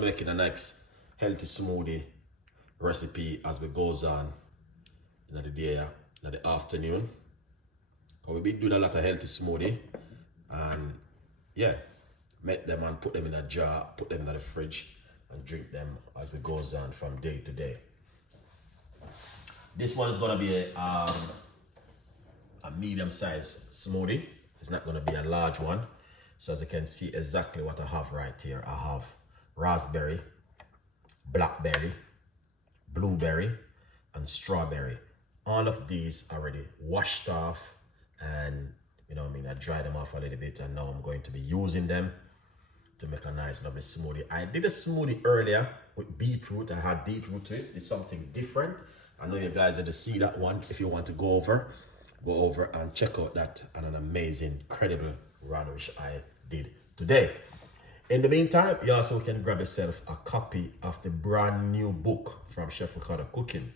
making a nice healthy smoothie recipe as we goes on in the day, in the afternoon. We've been doing a lot of healthy smoothie and yeah, make them and put them in a jar, put them in the fridge and drink them as we goes on from day to day. This one is gonna be a medium-sized smoothie. It's not gonna be a large one. So as you can see exactly what I have right here. I have raspberry, blackberry, blueberry, and strawberry. All of these already washed off and I dried them off a little bit and now I'm going to be using them to make a nice lovely smoothie. I did a smoothie earlier with beetroot. I had beetroot to it. It's something different. I know you guys didn't see that one. If you want to go over and check out that and an amazing, incredible run which I did today. In the meantime, you also can grab yourself a copy of the brand new book from Chef Ricardo Cooking.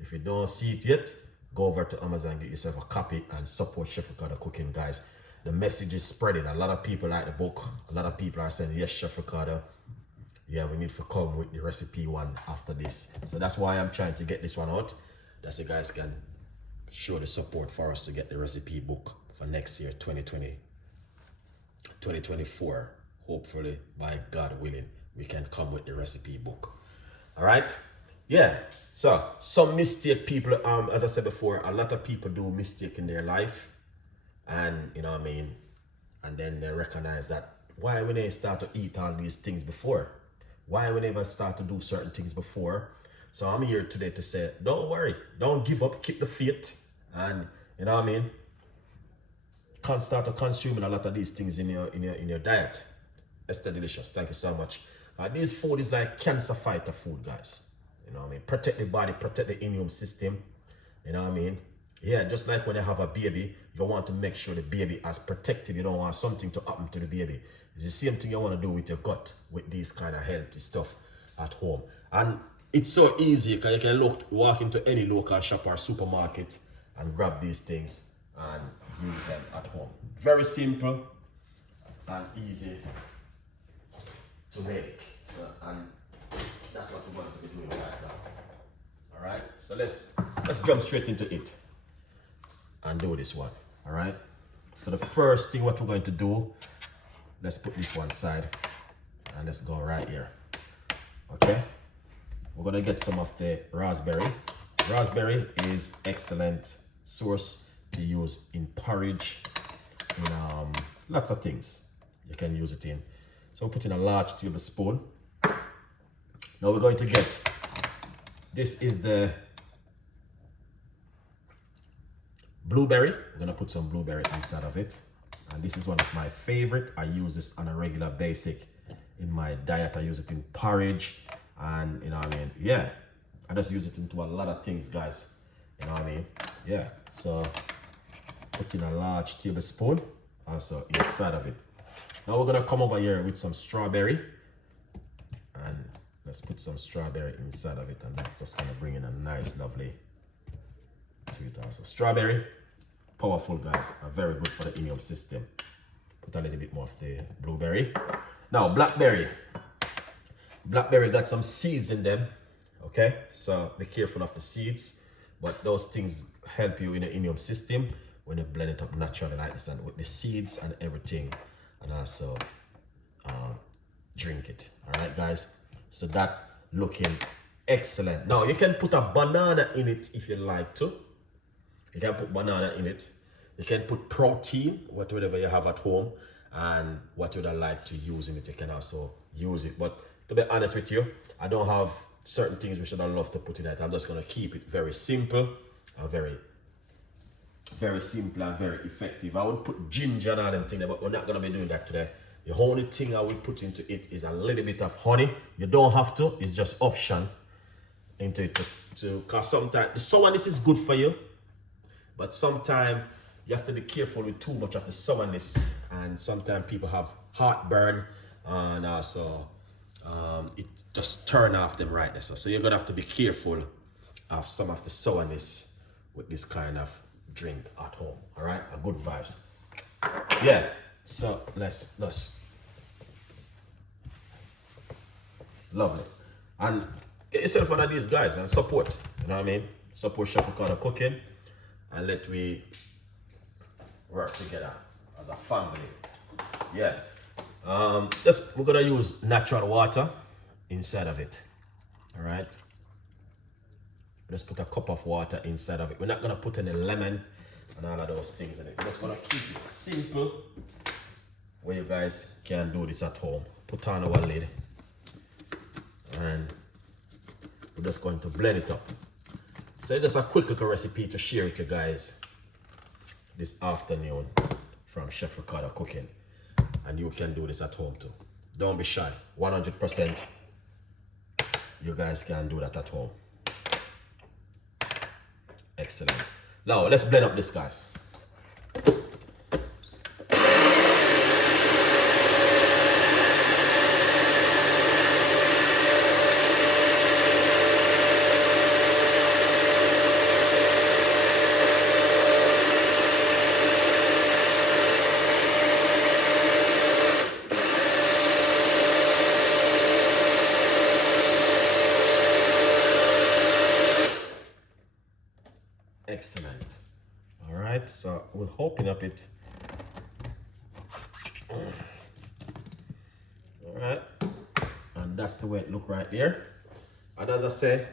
If you don't see it yet, go over to Amazon, get yourself a copy and support Chef Ricardo Cooking, guys. The message is spreading. A lot of people like the book. A lot of people are saying, yes, Chef Ricardo, yeah, we need to come with the recipe one after this. So that's why I'm trying to get this one out. That so you guys can show the support for us to get the recipe book for next year, 2024. Hopefully, by God willing, we can come with the recipe book. All right? Yeah. So, some mistake people, as I said before, a lot of people do mistake in their life. And, and then they recognize that, why we never start to eat all these things before? Why we never start to do certain things before? So, I'm here today to say, don't worry. Don't give up. Keep the faith. And, can't start to consuming a lot of these things in your diet. Esther Delicious, thank you so much. This food is like cancer fighter food, guys. Protect the body, protect the immune system. Yeah, just like when you have a baby, you want to make sure the baby is protected. You don't want something to happen to the baby. It's the same thing you want to do with your gut, with these kind of healthy stuff at home. And it's so easy because you can walk into any local shop or supermarket and grab these things and use them at home. Very simple and easy to make. So, and that's what we're going to be doing right now. All right, so let's jump straight into it and do this one. All right, so the first thing what we're going to do, let's put this one side and let's go right here. Okay, we're going to get some of the raspberry. Raspberry is excellent source to use in porridge, in lots of things you can use it in. So we'll put in a large tablespoon. Now we're going to get, this is the blueberry. We're gonna put some blueberry inside of it. And this is one of my favorite. I use this on a regular basis in my diet. I use it in porridge and yeah. I just use it into a lot of things, guys. Yeah, so put in a large tablespoon also inside of it. Now we're gonna come over here with some strawberry and let's put some strawberry inside of it, and that's just gonna bring in a nice, lovely sweet also. Strawberry, powerful, guys, are very good for the immune system. Put a little bit more of the blueberry. Now blackberry. Blackberry got some seeds in them, okay? So be careful of the seeds, but those things help you in the immune system when you blend it up naturally like this and with the seeds and everything. And also drink it. All right, guys, so that looking excellent. Now you can put a banana in it if you like to. You can put banana in it. You can put protein, whatever you have at home, and what you would like to use in it, you can also use it. But to be honest with you, I don't have certain things which I love to put in it. I'm just gonna keep it very simple and very simple and very effective. I would put ginger and all them things, but we're not gonna be doing that today. The only thing I would put into it is a little bit of honey. You don't have to, it's just option into it because sometimes the sourness is good for you, but sometimes you have to be careful with too much of the sourness, and sometimes people have heartburn and also it just turn off them right there. So you're gonna have to be careful of some of the sourness with this kind of drink at home. All right, a good vibes. Yeah, so let's Lovely. And get yourself one of these guys and support. You know what I mean? Support Chef Ricardo cooking and let we work together as a family. Yeah. We're gonna use natural water inside of it. Alright. Just put a cup of water inside of it. We're not gonna put any lemon and all of those things in it. We're just gonna keep it simple where you guys can do this at home. Put on our lid and we're just going to blend it up. So it's just a quick little recipe to share with you guys this afternoon from Chef Ricardo Cooking. And you can do this at home too. Don't be shy. 100% you guys can do that at home. Excellent. Now let's blend up this, guys. Excellent. All right, so we'll open up it. All right, and that's the way it look right there. And as I say,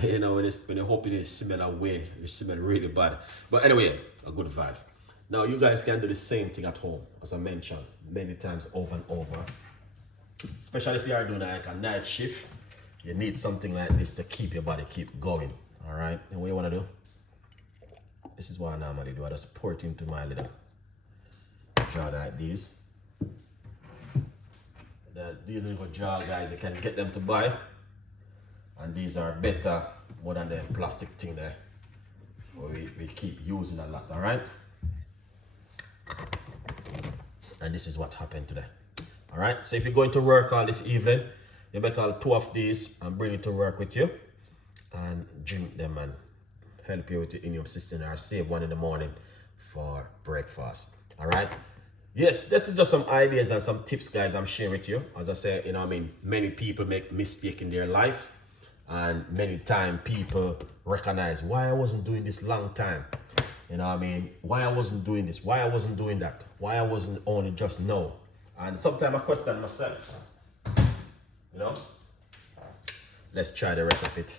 you know, when you open it, smell away, you smell really bad. But anyway, a good vibes. Now you guys can do the same thing at home, as I mentioned many times over and over. Especially if you are doing like a night shift, you need something like this to keep your body keep going. All right, and what you want to do? This is what I normally do. I just pour it into my little jar like this. These little jar, guys, you can get them to buy. And these are better more than the plastic thing there. We keep using a lot, all right? And this is what happened today. All right, so if you're going to work all this evening, you make all 2 of these and bring it to work with you. And drink them and help you with your immune system, or save one in the morning for breakfast. All right, yes, this is just some ideas and some tips, guys, I'm sharing with you. As I said, you know, I mean, many people make mistake in their life, and many times people recognize why I wasn't doing this long time. You know what I mean? Why I wasn't doing this, why I wasn't doing that, why I wasn't only just no. And sometimes I question myself, you know. Let's try the rest of it.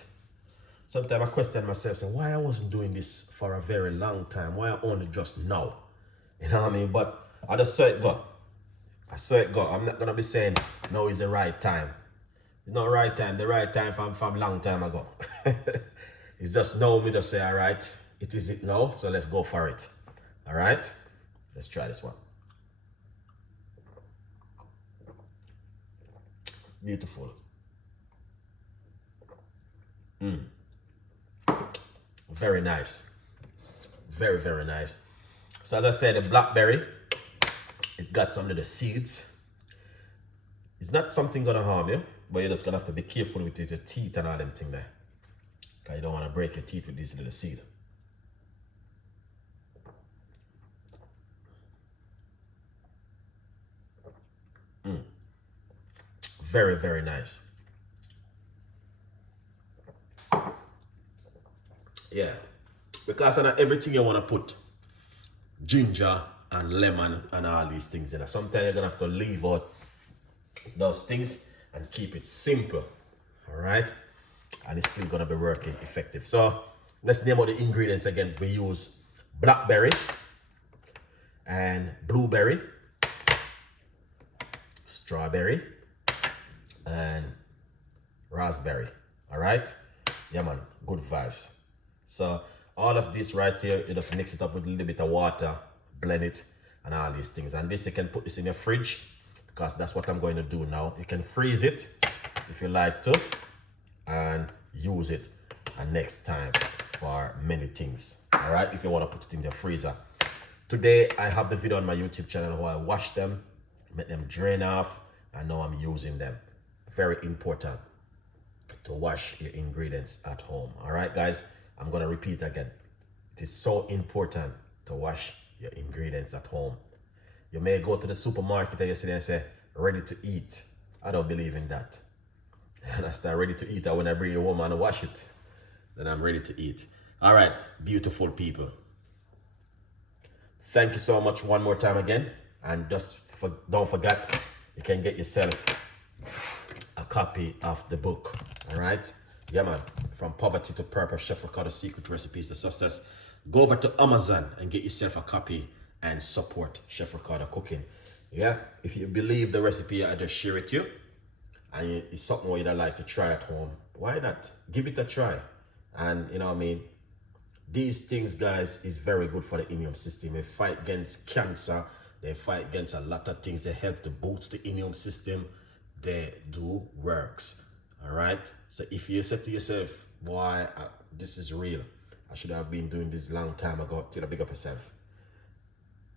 Sometimes I question myself, saying why I wasn't doing this for a very long time, why I only just now. You know what I mean? But I just saw it go. I saw it go. I'm not gonna be saying no is the right time. It's not right time, the right time from long time ago. It's just now me just say, all right, it is it now, so let's go for it. All right, let's try this one. Beautiful. Very nice. Very, very nice. So as I said, the blackberry, it got some of the seeds. It's not something gonna harm you, but you're just gonna have to be careful with your teeth and all them thing there. Because you don't want to break your teeth with this little seed. Very, very nice. Yeah, because not everything you want to put ginger and lemon and all these things in. Sometimes you're gonna have to leave out those things and keep it simple. All right, and it's still gonna be working effective. So let's name out the ingredients again. We use blackberry and blueberry, strawberry, and raspberry. All right, yeah man, good vibes. So all of this right here, you just mix it up with a little bit of water, blend it, and all these things. And this, you can put this in your fridge, because that's what I'm going to do now. You can freeze it if you like to, and use it next time for many things. All right, if you want to put it in your freezer. Today, I have the video on my YouTube channel where I wash them, make them drain off, and now I'm using them. Very important to wash your ingredients at home. All right, guys. I'm gonna repeat again. It is so important to wash your ingredients at home. You may go to the supermarket and you sit there and say, ready to eat. I don't believe in that. And I start ready to eat. And when I bring it home and wash it, then I'm ready to eat. All right, beautiful people. Thank you so much one more time again. And don't forget, you can get yourself a copy of the book. All right? Yeah, man. From Poverty to Purpose, Chef Ricardo Secret Recipes to Success. Go over to Amazon and get yourself a copy and support Chef Ricardo Cooking. Yeah? If you believe the recipe, I just share it to you. And it's something you'd like to try at home. Why not? Give it a try. And, you know what I mean? These things, guys, is very good for the immune system. They fight against cancer. They fight against a lot of things. They help to boost the immune system. They do works. All right? So if you say to yourself, boy, this is real. I should have been doing this long time ago. Till big up yourself.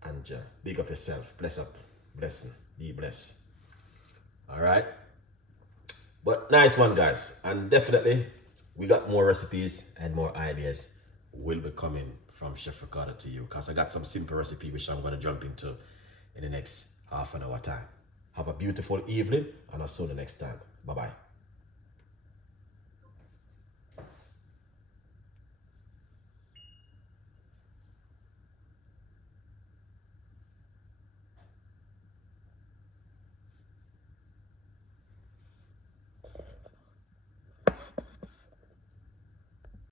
And big up yourself. Bless up. Blessing. Be blessed. All right? But nice one, guys. And definitely, we got more recipes and more ideas will be coming from Chef Ricardo to you, because I got some simple recipe which I'm going to jump into in the next half an hour time. Have a beautiful evening, and I'll see you the next time. Bye-bye.